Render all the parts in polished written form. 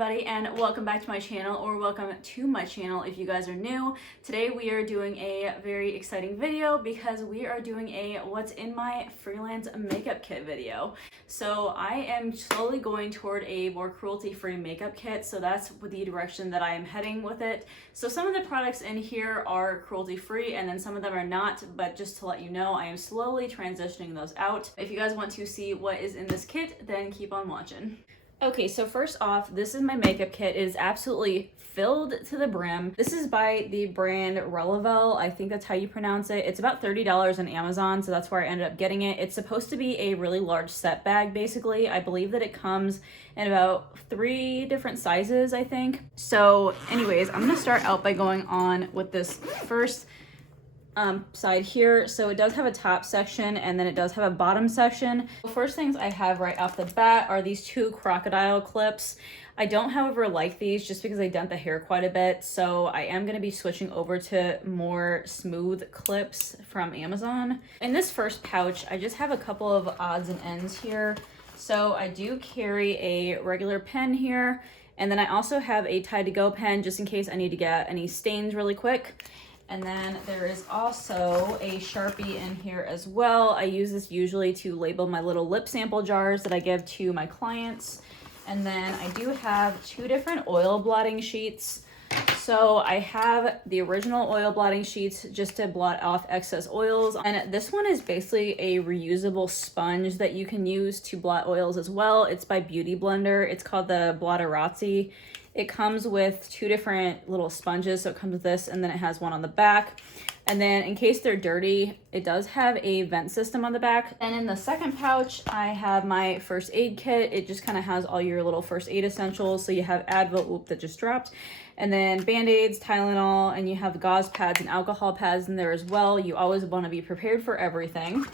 everybody, and welcome back to my channel, or welcome to my channel if you guys are new. Today we are doing a very exciting video because we are doing a what's in my freelance makeup kit video. So I am slowly going toward a more cruelty-free makeup kit, so that's the direction that I am heading with it. So some of the products in here are cruelty-free and then some of them are not, but just to let you know, I am slowly transitioning those out. If you guys want to see what is in this kit, then keep on watching. Okay, so first off, this is my makeup kit. It is absolutely filled to the brim. This is by the brand Relevel. I think that's how you pronounce it. It's about $30 on Amazon, so that's where I ended up getting it. It's supposed to be a really large set bag, basically. I believe that it comes in about 3 different sizes, I think. So anyways, I'm gonna start out by going on with this first side here. So it does have a top section and then it does have a bottom section. The first things I have right off the bat are these 2 crocodile clips. I don't, however, like these just because they dent the hair quite a bit, so I am going to be switching over to more smooth clips from Amazon. In this first pouch, I just have a couple of odds and ends here. So I do carry a regular pen here, and then I also have a Tide to Go pen just in case I need to get any stains really quick. And then there is also a Sharpie in here as well. I use this usually to label my little lip sample jars that I give to my clients. And then I do have 2 different oil blotting sheets. So I have the original oil blotting sheets just to blot off excess oils. And this one is basically a reusable sponge that you can use to blot oils as well. It's by Beauty Blender. It's called the Blotterazzi. It comes with 2 different little sponges. So it comes with this and then it has one on the back. And then in case they're dirty, it does have a vent system on the back. And in the second pouch, I have my first aid kit. It just kind of has all your little first aid essentials. So you have Advil, oop, that just dropped. And then Band-Aids, Tylenol, and you have gauze pads and alcohol pads in there as well. You always want to be prepared for everything.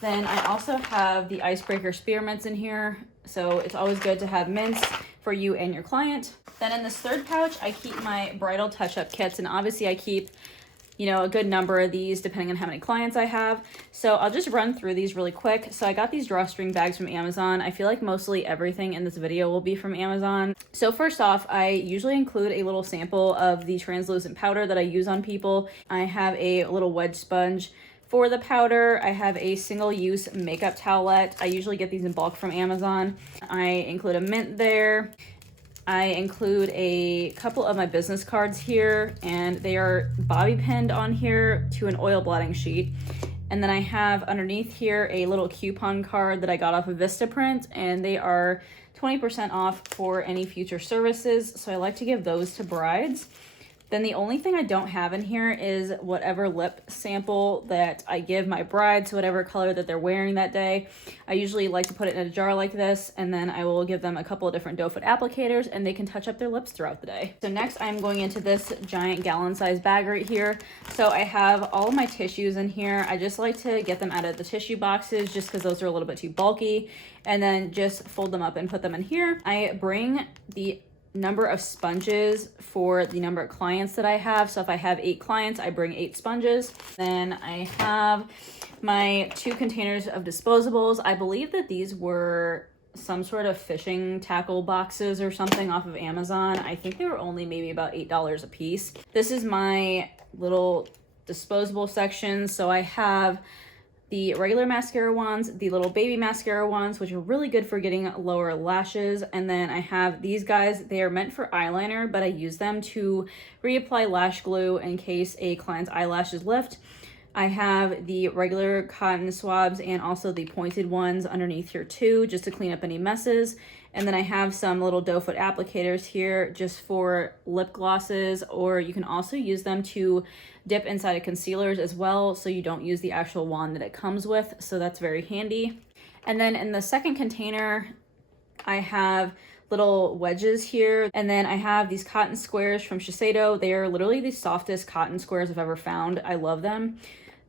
Then I also have the icebreaker spearmints in here. So it's always good to have mints for you and your client. Then in this third pouch, I keep my bridal touch-up kits, and obviously I keep, you know, a good number of these depending on how many clients I have. So I'll just run through these really quick. So I got these drawstring bags from Amazon. I feel like mostly everything in this video will be from Amazon. So first off, I usually include a little sample of the translucent powder that I use on people. I have a little wedge sponge for the powder. I have a single-use makeup towelette. I usually get these in bulk from Amazon. I include a mint there. I include a couple of my business cards here, and they are bobby pinned on here to an oil blotting sheet. And then I have underneath here a little coupon card that I got off of Vistaprint, and they are 20% off for any future services. So I like to give those to brides. Then the only thing I don't have in here is whatever lip sample that I give my bride, so whatever color that they're wearing that day. I usually like to put it in a jar like this, and then I will give them a couple of different doe foot applicators, and they can touch up their lips throughout the day. So next I'm going into this giant gallon-sized bag right here. So I have all of my tissues in here. I just like to get them out of the tissue boxes just because those are a little bit too bulky, and then just fold them up and put them in here. I bring the number of sponges for the number of clients that I have. So if I have 8 clients, I bring 8 sponges. Then I have my 2 containers of disposables. I believe that these were some sort of fishing tackle boxes or something off of Amazon. I think they were only maybe about $8 a piece. This is my little disposable section. So I have the regular mascara ones, the little baby mascara ones, which are really good for getting lower lashes. And then I have these guys. They are meant for eyeliner, but I use them to reapply lash glue in case a client's eyelashes lift. I have the regular cotton swabs and also the pointed ones underneath here too, just to clean up any messes. And then I have some little doe foot applicators here just for lip glosses, or you can also use them to dip inside of concealers as well, so you don't use the actual wand that it comes with, so that's very handy. And then in the second container, I have little wedges here, and then I have these cotton squares from Shiseido. They are literally the softest cotton squares I've ever found. I love them.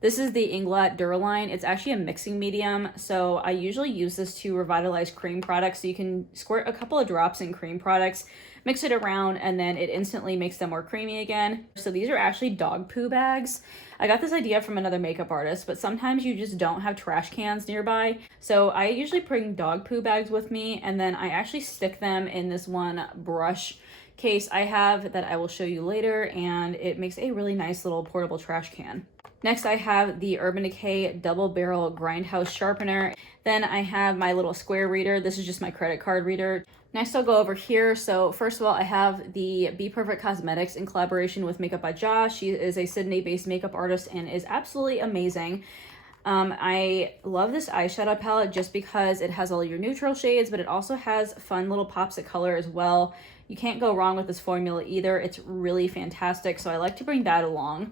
This is the Inglot Duraline. It's actually a mixing medium, so I usually use this to revitalize cream products. So you can squirt a couple of drops in cream products, mix it around, and then it instantly makes them more creamy again. So these are actually dog poo bags. I got this idea from another makeup artist, but sometimes you just don't have trash cans nearby. So I usually bring dog poo bags with me, and then I actually stick them in this one brush case I have that I will show you later, and it makes a really nice little portable trash can. Next, I have the Urban Decay Double Barrel Grindhouse Sharpener. Then I have my little square reader. This is just my credit card reader. Next, I'll go over here. So first of all, I have the Be Perfect Cosmetics in collaboration with Makeup by Josh. She is a Sydney-based makeup artist and is absolutely amazing. I love this eyeshadow palette just because it has all your neutral shades, but it also has fun little pops of color as well. You can't go wrong with this formula either. It's really fantastic, so I like to bring that along.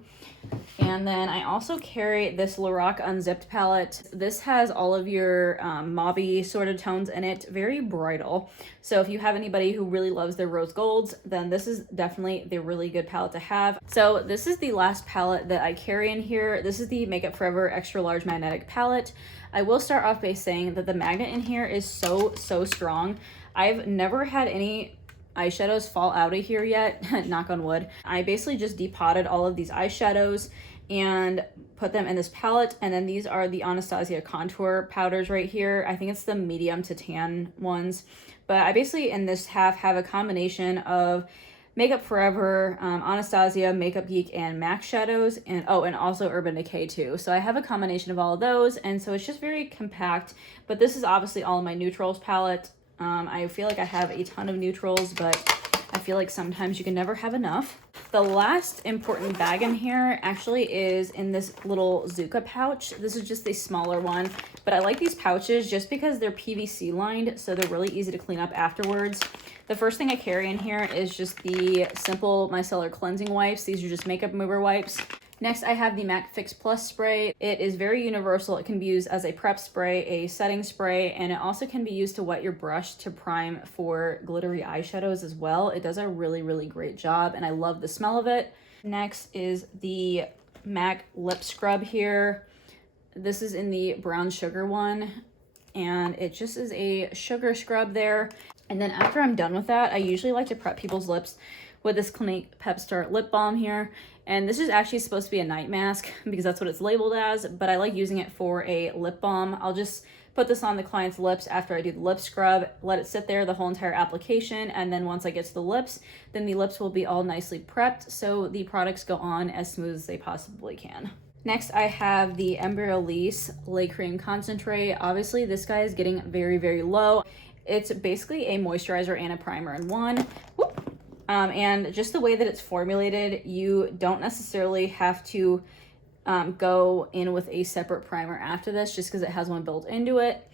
And then I also carry this Lorac Unzipped palette. This has all of your mauve-y sort of tones in it, very bridal. So if you have anybody who really loves their rose golds, then this is definitely the really good palette to have. So this is the last palette that I carry in here. This is the Makeup Forever Extra Large Magnetic Palette. I will start off by saying that the magnet in here is so strong. I've never had any eyeshadows fall out of here yet, knock on wood. I basically just depotted all of these eyeshadows and put them in this palette, and then these are the Anastasia contour powders right here. I think it's the medium to tan ones, but I basically in this have a combination of Makeup Forever, Anastasia, Makeup Geek, and MAC shadows, and also Urban Decay too. So I have a combination of all of those, and so it's just very compact, but this is obviously all in my neutrals palette. I feel like I have a ton of neutrals, but I feel like sometimes you can never have enough. The last important bag in here actually is in this little Zuka pouch. This is just a smaller one, but I like these pouches just because they're PVC lined, so they're really easy to clean up afterwards. The first thing I carry in here is just the simple micellar cleansing wipes. These are just makeup remover wipes. Next, I have the MAC Fix Plus spray. It is very universal. It can be used as a prep spray, a setting spray, and it also can be used to wet your brush to prime for glittery eyeshadows as well. It does a really great job, and I love the smell of it. Next is the MAC Lip Scrub here. This is in the brown sugar one, and it just is a sugar scrub there. And then after I'm done with that, I usually like to prep people's lips with this Clinique Pep Start lip balm here. And this is actually supposed to be a night mask because that's what it's labeled as, but I like using it for a lip balm. I'll just put this on the client's lips after I do the lip scrub, let it sit there the whole entire application, and then once I get to the lips, then the lips will be all nicely prepped so the products go on as smooth as they possibly can. Next, I have the Embryolisse Lait Cream Concentrate. Obviously, this guy is getting very low. It's basically a moisturizer and a primer in one. Whoop. And just the way that it's formulated, you don't necessarily have to go in with a separate primer after this just because it has one built into it.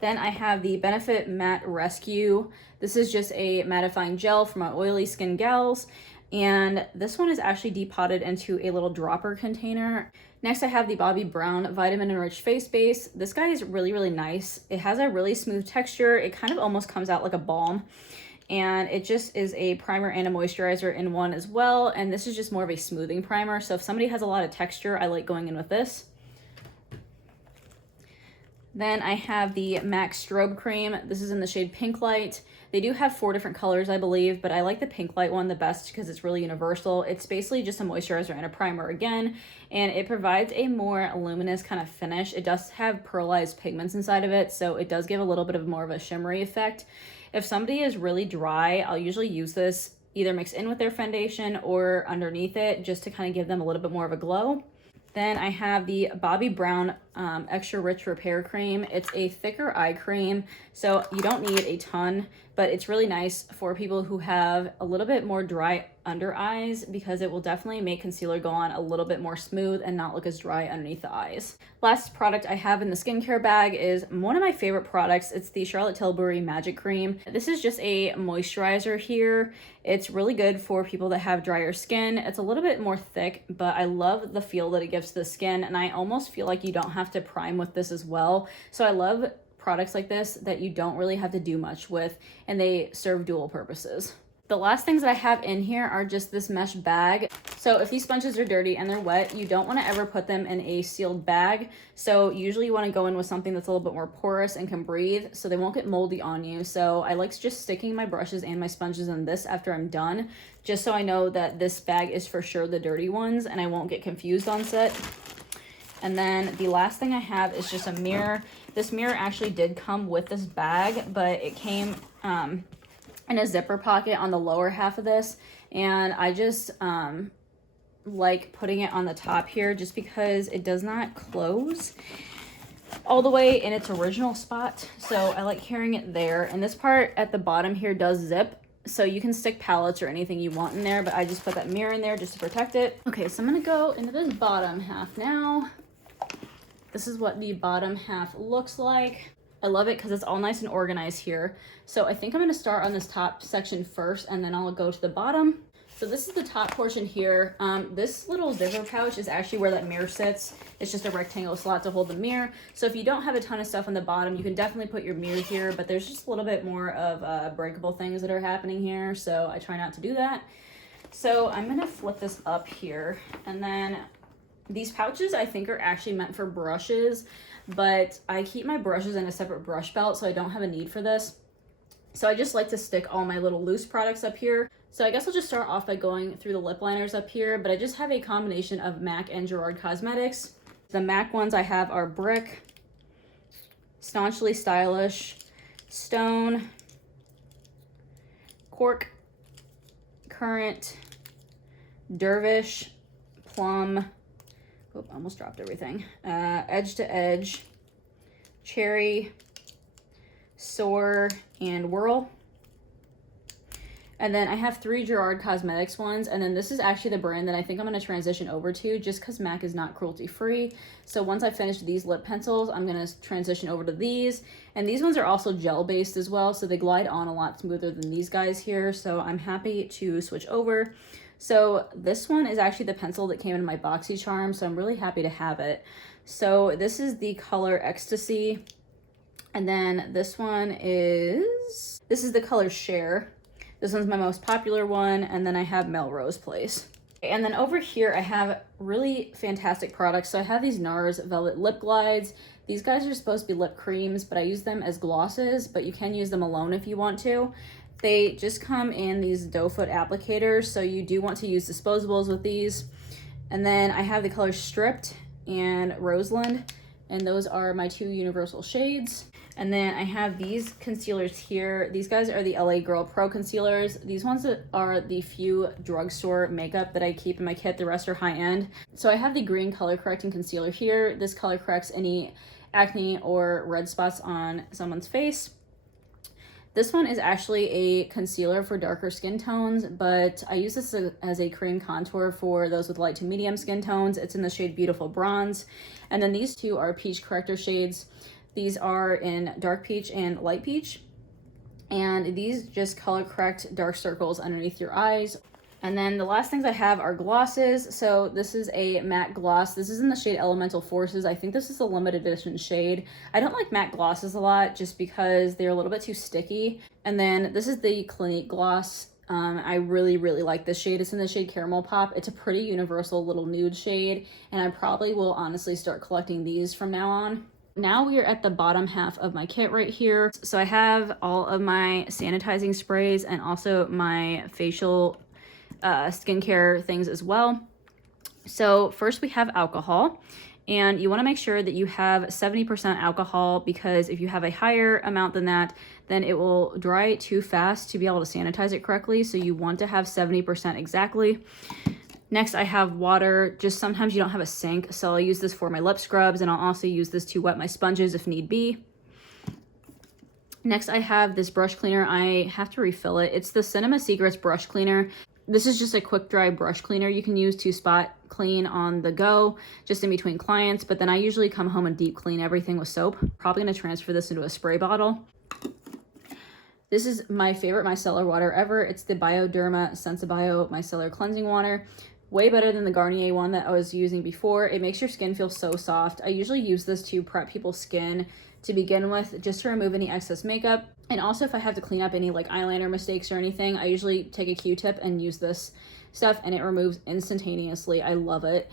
Then I have the Benefit Matte Rescue. This is just a mattifying gel for my oily skin gals. And this one is actually depotted into a little dropper container. Next, I have the Bobbi Brown Vitamin Enriched Face Base. This guy is really nice. It has a really smooth texture. It kind of almost comes out like a balm. And it just is a primer and a moisturizer in one as well. And this is just more of a smoothing primer. So if somebody has a lot of texture, I like going in with this. Then I have the MAC Strobe Cream. This is in the shade Pink Light. They do have 4 different colors, I believe, but I like the Pink Light one the best because it's really universal. It's basically just a moisturizer and a primer again, and it provides a more luminous kind of finish. It does have pearlized pigments inside of it, so it does give a little bit of more of a shimmery effect. If somebody is really dry, I'll usually use this either mixed in with their foundation or underneath it just to kind of give them a little bit more of a glow. Then I have the Bobbi Brown Extra Rich Repair Cream. It's a thicker eye cream, so you don't need a ton, but it's really nice for people who have a little bit more dry under eyes because it will definitely make concealer go on a little bit more smooth and not look as dry underneath the eyes. Last product I have in the skincare bag is one of my favorite products. It's the Charlotte Tilbury Magic Cream. This is just a moisturizer here. It's really good for people that have drier skin. It's a little bit more thick, but I love the feel that it gives to the skin, and I almost feel like you don't have to prime with this as well. So I love products like this that you don't really have to do much with, and they serve dual purposes. The last things that I have in here are just this mesh bag. So if these sponges are dirty and they're wet, you don't want to ever put them in a sealed bag. So usually you want to go in with something that's a little bit more porous and can breathe so they won't get moldy on you. So I like just sticking my brushes and my sponges in this after I'm done, just so I know that this bag is for sure the dirty ones and I won't get confused on set. And then the last thing I have is just a mirror. This mirror actually did come with this bag, but it came in a zipper pocket on the lower half of this, and I just like putting it on the top here just because it does not close all the way in its original spot, so I like carrying it there. And this part at the bottom here does zip, so you can stick palettes or anything you want in there, but I just put that mirror in there just to protect it. Okay, so I'm gonna go into this bottom half now. This is what the bottom half looks like. I love it because it's all nice and organized here. So I think I'm going to start on this top section first, and then I'll go to the bottom. So this is the top portion here. This little zipper pouch is actually where that mirror sits. It's just a rectangle slot to hold the mirror. So if you don't have a ton of stuff on the bottom, you can definitely put your mirror here, but there's just a little bit more of breakable things that are happening here, so I try not to do that. So I'm going to flip this up here, and then these pouches I think are actually meant for brushes, but I keep my brushes in a separate brush belt, so I don't have a need for this. So I just like to stick all my little loose products up here. So I guess I'll just start off by going through the lip liners up here, but I just have a combination of MAC and Gerard Cosmetics. The MAC ones I have are Brick, Staunchly Stylish, Stone, Cork, Current, Dervish, Plum, oh, I almost dropped everything, Edge to Edge, Cherry, Soar, and Whirl. And then I have 3 Gerard Cosmetics ones, and then this is actually the brand that I think I'm going to transition over to just because MAC is not cruelty free. So once I finish these lip pencils, I'm going to transition over to these. And these ones are also gel based as well, so they glide on a lot smoother than these guys here. So I'm happy to switch over. So this one is actually the pencil that came in my BoxyCharm, so I'm really happy to have it. So this is the color Ecstasy. And then this one is the color Share. This one's my most popular one, and then I have Melrose Place. And then over here, I have really fantastic products. So I have these NARS Velvet Lip Glides. These guys are supposed to be lip creams, but I use them as glosses, but you can use them alone if you want to. They just come in these doe foot applicators, so you do want to use disposables with these. And then I have the colors Stripped and Roseland, and those are my 2 universal shades. And then I have these concealers here. These guys are the LA Girl Pro concealers. These ones are the few drugstore makeup that I keep in my kit. The rest are high-end. So I have the green color correcting concealer here. This color corrects any acne or red spots on someone's face. This one is actually a concealer for darker skin tones, but I use this as a cream contour for those with light to medium skin tones. It's in the shade Beautiful Bronze. And then these 2 are peach corrector shades. These are in dark peach and light peach. And these just color correct dark circles underneath your eyes. And then the last things I have are glosses. So this is a matte gloss. This is in the shade Elemental Forces. I think this is a limited edition shade. I don't like matte glosses a lot just because they're a little bit too sticky. And then this is the Clinique gloss. I really like this shade. It's in the shade Caramel Pop. It's a pretty universal little nude shade, and I probably will honestly start collecting these from now on. Now we are at the bottom half of my kit right here. So I have all of my sanitizing sprays and also my facial skincare things as well. So first we have alcohol, and you want to make sure that you have 70% alcohol, because if you have a higher amount than that, then it will dry too fast to be able to sanitize it correctly. So you want to have 70% exactly. Next, I have water. Just sometimes you don't have a sink, so I'll use this for my lip scrubs, and I'll also use this to wet my sponges if need be. Next, I have this brush cleaner. I have to refill it. It's the Cinema Secrets brush cleaner. This is just a quick dry brush cleaner you can use to spot clean on the go, just in between clients, but then I usually come home and deep clean everything with soap. Probably gonna transfer this into a spray bottle. This is my favorite micellar water ever. It's the Bioderma Sensibio Micellar Cleansing Water. Way better than the Garnier one that I was using before. It makes your skin feel so soft. I usually use this to prep people's skin to begin with, just to remove any excess makeup. And also if I have to clean up any like eyeliner mistakes or anything, I usually take a Q-tip and use this stuff and it removes instantaneously. I love it.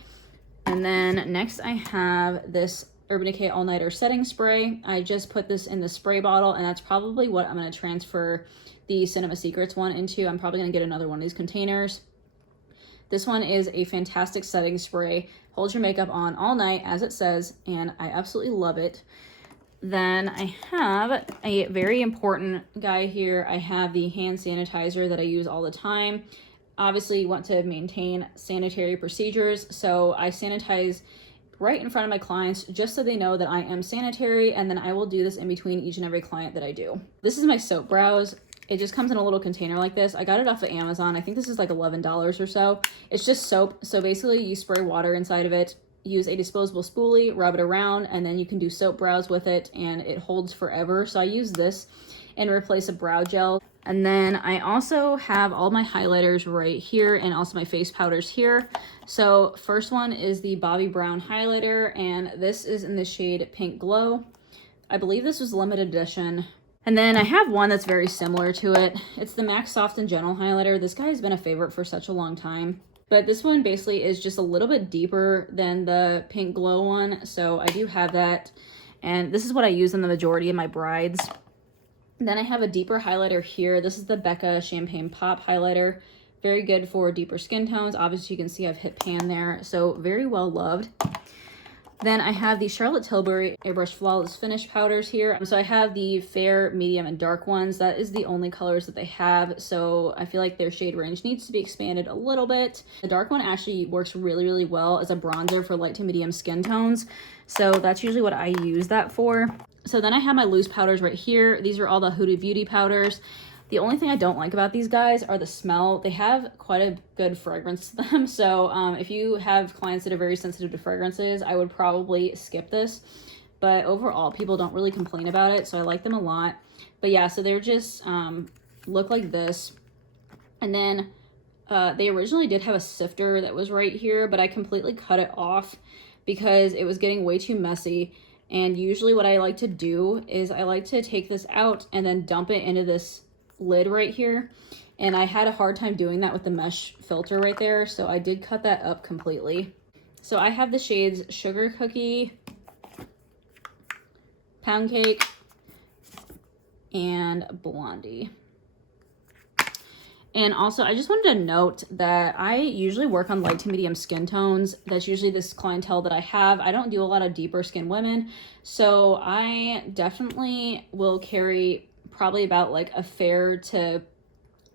And then next I have this Urban Decay All Nighter Setting Spray. I just put this in the spray bottle, and that's probably what I'm going to transfer the Cinema Secrets one into. I'm probably going to get another one of these containers. This one is a fantastic setting spray. Holds your makeup on all night, as it says, and I absolutely love it. Then I have a very important guy here. I have the hand sanitizer that I use all the time. Obviously, you want to maintain sanitary procedures, so I sanitize right in front of my clients just so they know that I am sanitary, and then I will do this in between each and every client that I do. This is my soap brows. It just comes in a little container like this. I got it off of Amazon. I think this is like $11 or so. It's just soap. So basically you spray water inside of it, use a disposable spoolie, rub it around, and then you can do soap brows with it, and it holds forever. So I use this and replace a brow gel. And then I also have all my highlighters right here and also my face powders here. So first one is the Bobbi Brown highlighter, and this is in the shade Pink Glow. I believe this was limited edition. And then I have one that's very similar to it. It's the MAC Soft and Gentle highlighter. This guy has been a favorite for such a long time. But this one basically is just a little bit deeper than the Pink Glow one. So I do have that. And this is what I use in the majority of my brides. Then I have a deeper highlighter here. This is the Becca Champagne Pop highlighter. Very good for deeper skin tones. Obviously, you can see I've hit pan there, so very well loved. Then I have the Charlotte Tilbury Airbrush Flawless Finish powders here. So I have the fair, medium, and dark ones. That is the only colors that they have, so I feel like their shade range needs to be expanded a little bit. The dark one actually works really, really well as a bronzer for light to medium skin tones, so that's usually what I use that for. So then I have my loose powders right here. These are all the Huda Beauty powders. The only thing I don't like about these guys are the smell. They have quite a good fragrance to them. So if you have clients that are very sensitive to fragrances, I would probably skip this. But overall, people don't really complain about it, so I like them a lot. But yeah, so they're just look like this. And then they originally did have a sifter that was right here, but I completely cut it off because it was getting way too messy. And usually what I like to do is I like to take this out and then dump it into this lid right here. And I had a hard time doing that with the mesh filter right there, so I did cut that up completely. So I have the shades Sugar Cookie, Pound Cake, and Blondie. And also, I just wanted to note that I usually work on light to medium skin tones. That's usually this clientele that I have. I don't do a lot of deeper skin women. So I definitely will carry probably about like a fair to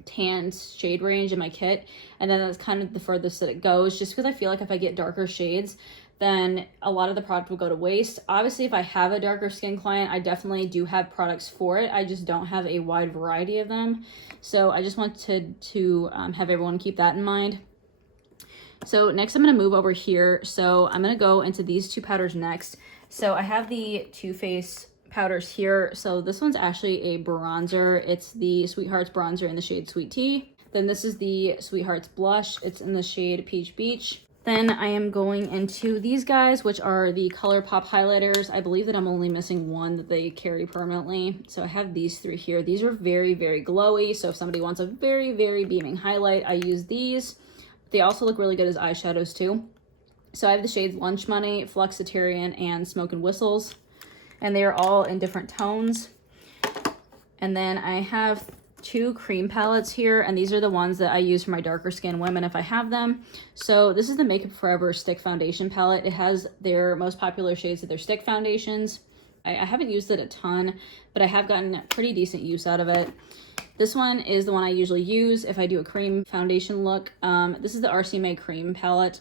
tan shade range in my kit. And then that's kind of the furthest that it goes, just because I feel like if I get darker shades, then a lot of the product will go to waste. Obviously, if I have a darker skin client, I definitely do have products for it. I just don't have a wide variety of them. So I just wanted to have everyone keep that in mind. So next I'm gonna move over here. So I'm gonna go into these two powders next. So I have the Too Faced powders here. So this one's actually a bronzer. It's the Sweethearts bronzer in the shade Sweet Tea. Then this is the Sweethearts blush. It's in the shade Peach Beach. Then I am going into these guys, which are the ColourPop highlighters. I believe that I'm only missing one that they carry permanently. So I have these three here. These are very, very glowy. So if somebody wants a very, very beaming highlight, I use these. They also look really good as eyeshadows too. So I have the shades Lunch Money, Flexitarian, and Smoke and Whistles. And they are all in different tones. And then I have two cream palettes here, and these are the ones that I use for my darker skin women if I have them. So this is the Makeup Forever Stick Foundation palette. It has their most popular shades of their stick foundations. I haven't used it a ton, but I have gotten pretty decent use out of it. This one is the one I usually use if I do a cream foundation look. This is the RCMA Cream palette.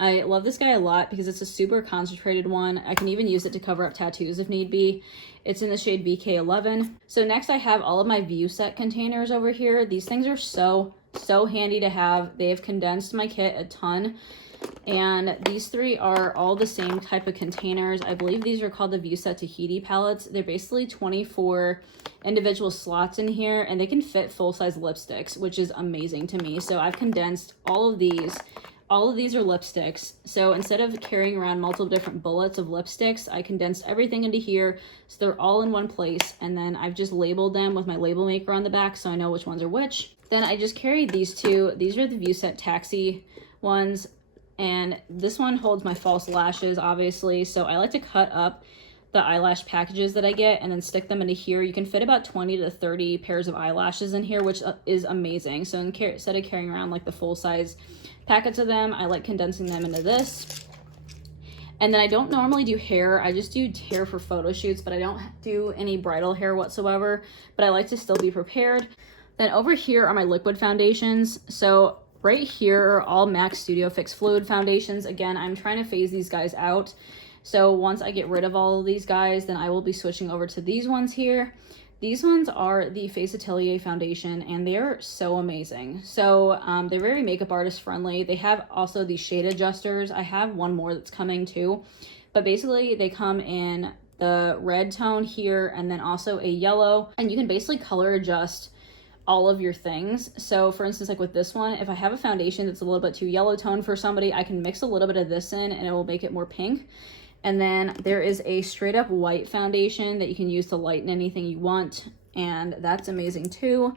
I love this guy a lot because it's a super concentrated one. I can even use it to cover up tattoos if need be. It's in the shade BK11. So next I have all of my View Set containers over here. These things are so handy to have. They have condensed my kit a ton. And these three are all the same type of containers. I believe these are called the View Set Tahiti palettes. They're basically 24 individual slots in here, and they can fit full-size lipsticks, which is amazing to me. So I've condensed all of these All of these are lipsticks. So instead of carrying around multiple different bullets of lipsticks, I condensed everything into here. So they're all in one place. And then I've just labeled them with my label maker on the back so I know which ones are which. Then I just carried these two. These are the ViewSet Taxi ones. And this one holds my false lashes, obviously. So I like to cut up the eyelash packages that I get and then stick them into here. You can fit about 20 to 30 pairs of eyelashes in here, which is amazing. So instead of carrying around like the full size packets of them, I like condensing them into this. And then I don't normally do hair. I just do hair for photo shoots, but I don't do any bridal hair whatsoever, but I like to still be prepared. Then over here are my liquid foundations. So right here are all MAC Studio Fix Fluid foundations. Again, I'm trying to phase these guys out. So once I get rid of all of these guys, then I will be switching over to these ones here. These ones are the Face Atelier foundation, and they're so amazing. So they're very makeup artist friendly. They have also these shade adjusters. I have one more that's coming too. But basically they come in the red tone here and then also a yellow. And you can basically color adjust all of your things. So for instance, like with this one, if I have a foundation that's a little bit too yellow toned for somebody, I can mix a little bit of this in and it will make it more pink. And then there is a straight up white foundation that you can use to lighten anything you want. And that's amazing too.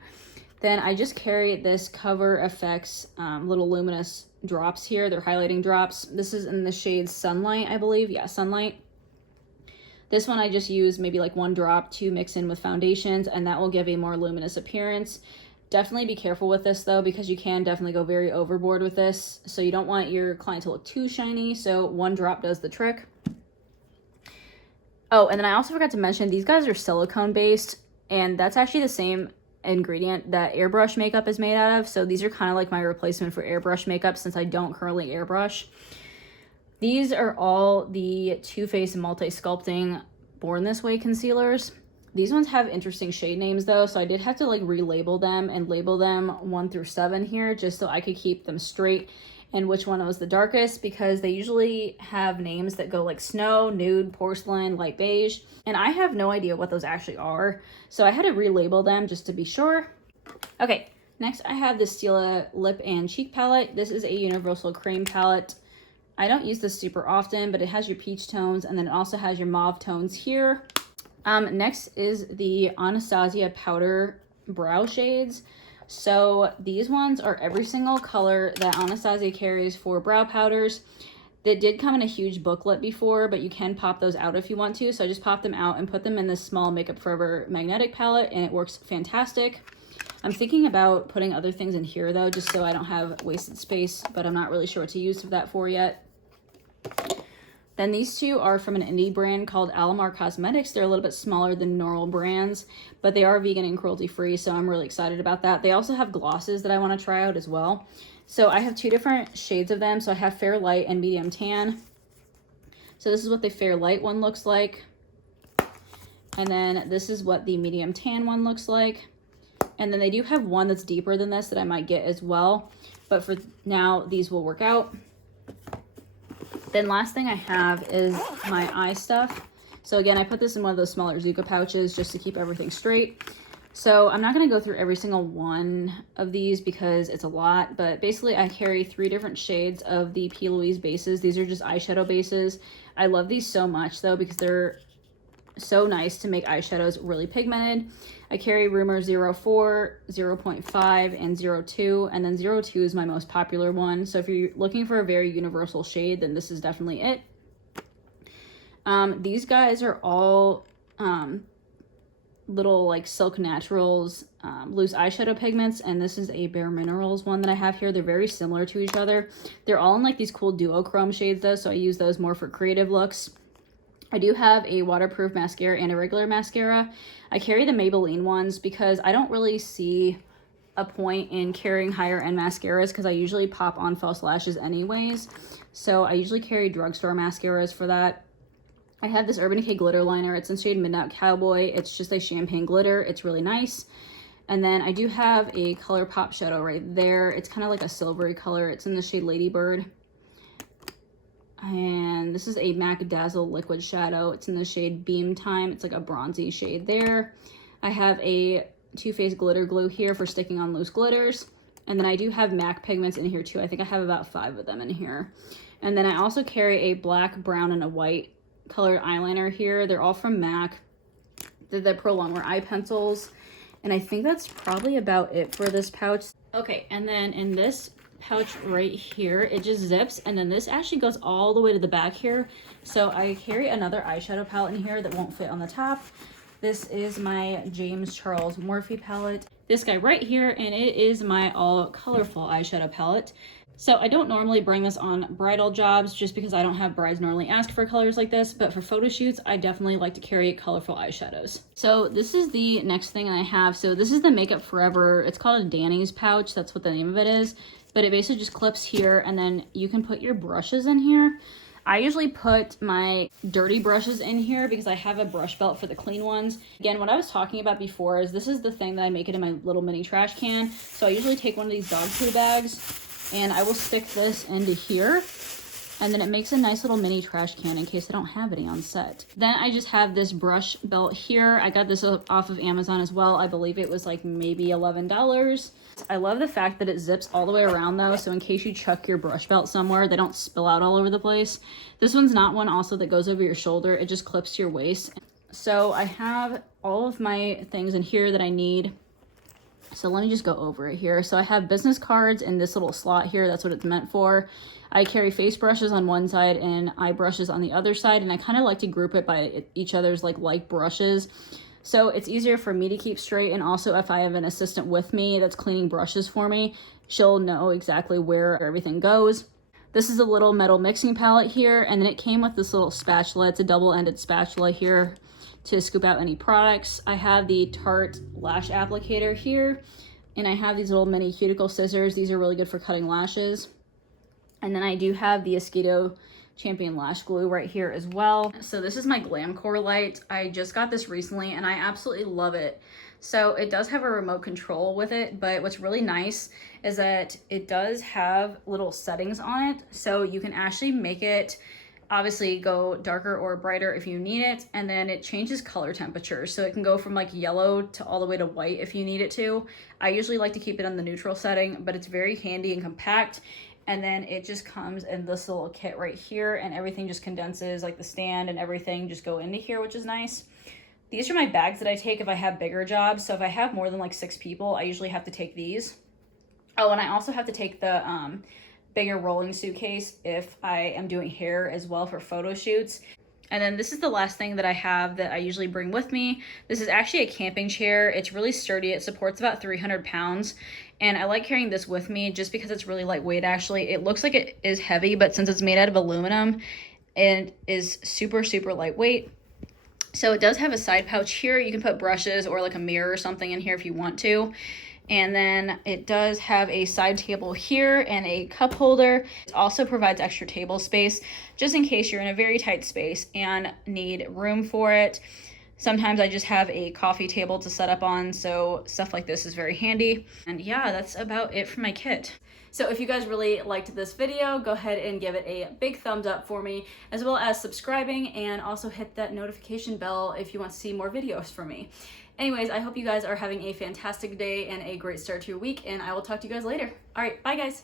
Then I just carry this Cover FX little luminous drops here. They're highlighting drops. This is in the shade Sunlight, I believe. Yeah, Sunlight. This one I just use maybe like one drop to mix in with foundations, and that will give a more luminous appearance. Definitely be careful with this though, because you can definitely go very overboard with this. So you don't want your client to look too shiny. So one drop does the trick. Oh, and then I also forgot to mention, these guys are silicone based, and that's actually the same ingredient that airbrush makeup is made out of. So these are kind of like my replacement for airbrush makeup since I don't currently airbrush. These are all the Too Faced Multi Sculpting Born This Way concealers. These ones have interesting shade names though, so I did have to like relabel them and label them 1 through 7 here just so I could keep them straight and which one was the darkest, because they usually have names that go like snow, nude, porcelain, light beige, and I have no idea what those actually are, so I had to relabel them just to be sure. Okay, next I have the Stila Lip and Cheek Palette. This is a universal cream palette. I don't use this super often, but it has your peach tones and then it also has your mauve tones here. Next is the Anastasia Powder Brow Shades. So these ones are every single color that Anastasia carries for brow powders. They did come in a huge booklet before, but you can pop those out if you want to. So I just popped them out and put them in this small Makeup Forever magnetic palette, and it works fantastic. I'm thinking about putting other things in here though, just so I don't have wasted space, but I'm not really sure what to use that for yet. Then these two are from an indie brand called Alamar Cosmetics. They're a little bit smaller than normal brands, but they are vegan and cruelty free, so I'm really excited about that. They also have glosses that I want to try out as well. So I have 2 different shades of them. So I have Fair Light and Medium Tan. So this is what the Fair Light one looks like. And then this is what the Medium Tan one looks like. And then they do have one that's deeper than this that I might get as well. But for now, these will work out. Then last thing I have is my eye stuff. So again, I put this in one of those smaller Zuka pouches just to keep everything straight. So I'm not going to go through every single one of these because it's a lot, but basically I carry 3 different shades of the P. Louise bases. These are just eyeshadow bases. I love these so much though because they're so nice to make eyeshadows really pigmented. I carry Rumor 04, 0.5, and 02, and then 02 is my most popular one. So if you're looking for a very universal shade, then this is definitely it. These guys are all little like Silk Naturals loose eyeshadow pigments, and this is a Bare Minerals one that I have here. They're very similar to each other. They're all in like these cool duochrome shades though, so I use those more for creative looks. I do have a waterproof mascara and a regular mascara. I carry the Maybelline ones because I don't really see a point in carrying higher end mascaras because I usually pop on false lashes anyways. So I usually carry drugstore mascaras for that. I have this Urban Decay glitter liner. It's in shade Midnight Cowboy. It's just a champagne glitter. It's really nice. And then I do have a ColourPop shadow right there. It's kind of like a silvery color. It's in the shade Ladybird. And this is a MAC Dazzle liquid shadow. It's in the shade Beam Time. It's like a bronzy shade there. I have a Too Faced glitter glue here for sticking on loose glitters. And then I do have MAC pigments in here too. I think I have about 5 of them in here. And then I also carry a black, brown, and a white colored eyeliner here. They're all from MAC. They're the Pro Longwear eye pencils. And I think that's probably about it for this pouch. Okay, and then in this pouch right here, it just zips, and then this actually goes all the way to the back here. So I carry another eyeshadow palette in here that won't fit on the top. This is my James Charles Morphe palette. This guy right here, and it is my all colorful eyeshadow palette. So I don't normally bring this on bridal jobs just because I don't have brides normally ask for colors like this, but for photo shoots, I definitely like to carry colorful eyeshadows. So this is the next thing I have. So this is the Makeup Forever. It's called a Danny's pouch. That's what the name of it is. But it basically just clips here, and then you can put your brushes in here. I usually put my dirty brushes in here because I have a brush belt for the clean ones. Again, what I was talking about before is this is the thing that I make it in my little mini trash can. So I usually take one of these dog poo bags and I will stick this into here, and then it makes a nice little mini trash can in case I don't have any on set. Then I just have this brush belt here. I got this off of Amazon as well. I believe it was like maybe $11. I love the fact that it zips all the way around though, so in case you chuck your brush belt somewhere, they don't spill out all over the place. This one's not one also that goes over your shoulder. It just clips to your waist. So I have all of my things in here that I need. So let me just go over it here. So I have business cards in this little slot here. That's what it's meant for. I carry face brushes on one side and eye brushes on the other side. And I kind of like to group it by each other's like brushes. So it's easier for me to keep straight. And also if I have an assistant with me that's cleaning brushes for me, she'll know exactly where everything goes. This is a little metal mixing palette here. And then it came with this little spatula. It's a double-ended spatula here to scoop out any products. I have the Tarte lash applicator here, and I have these little mini cuticle scissors. These are really good for cutting lashes. And then I do have the Eyeshadow Champion Lash Glue right here as well. So this is my GlamCore Light. I just got this recently and I absolutely love it. So it does have a remote control with it, but what's really nice is that it does have little settings on it. So you can actually make it obviously go darker or brighter if you need it, and then it changes color temperature, so it can go from like yellow to all the way to white if you need it to. I usually like to keep it on the neutral setting, but it's very handy and compact. And then it just comes in this little kit right here, and everything just condenses, like the stand and everything just go into here, which is nice. These are my bags that I take if I have bigger jobs. So if I have more than like 6 people, I usually have to take these. Oh, and I also have to take the bigger rolling suitcase if I am doing hair as well for photo shoots. And then this is the last thing that I have that I usually bring with me. This is actually a camping chair. It's really sturdy. It supports about 300 pounds. And I like carrying this with me just because it's really lightweight actually. It looks like it is heavy, but since it's made out of aluminum and is super, super lightweight. So it does have a side pouch here. You can put brushes or like a mirror or something in here if you want to. And then it does have a side table here and a cup holder. It also provides extra table space just in case you're in a very tight space and need room for it. Sometimes I just have a coffee table to set up on, so stuff like this is very handy. And yeah, that's about it for my kit. So if you guys really liked this video, go ahead and give it a big thumbs up for me, as well as subscribing, and also hit that notification bell if you want to see more videos from me. Anyways, I hope you guys are having a fantastic day and a great start to your week, and I will talk to you guys later. All right, bye guys.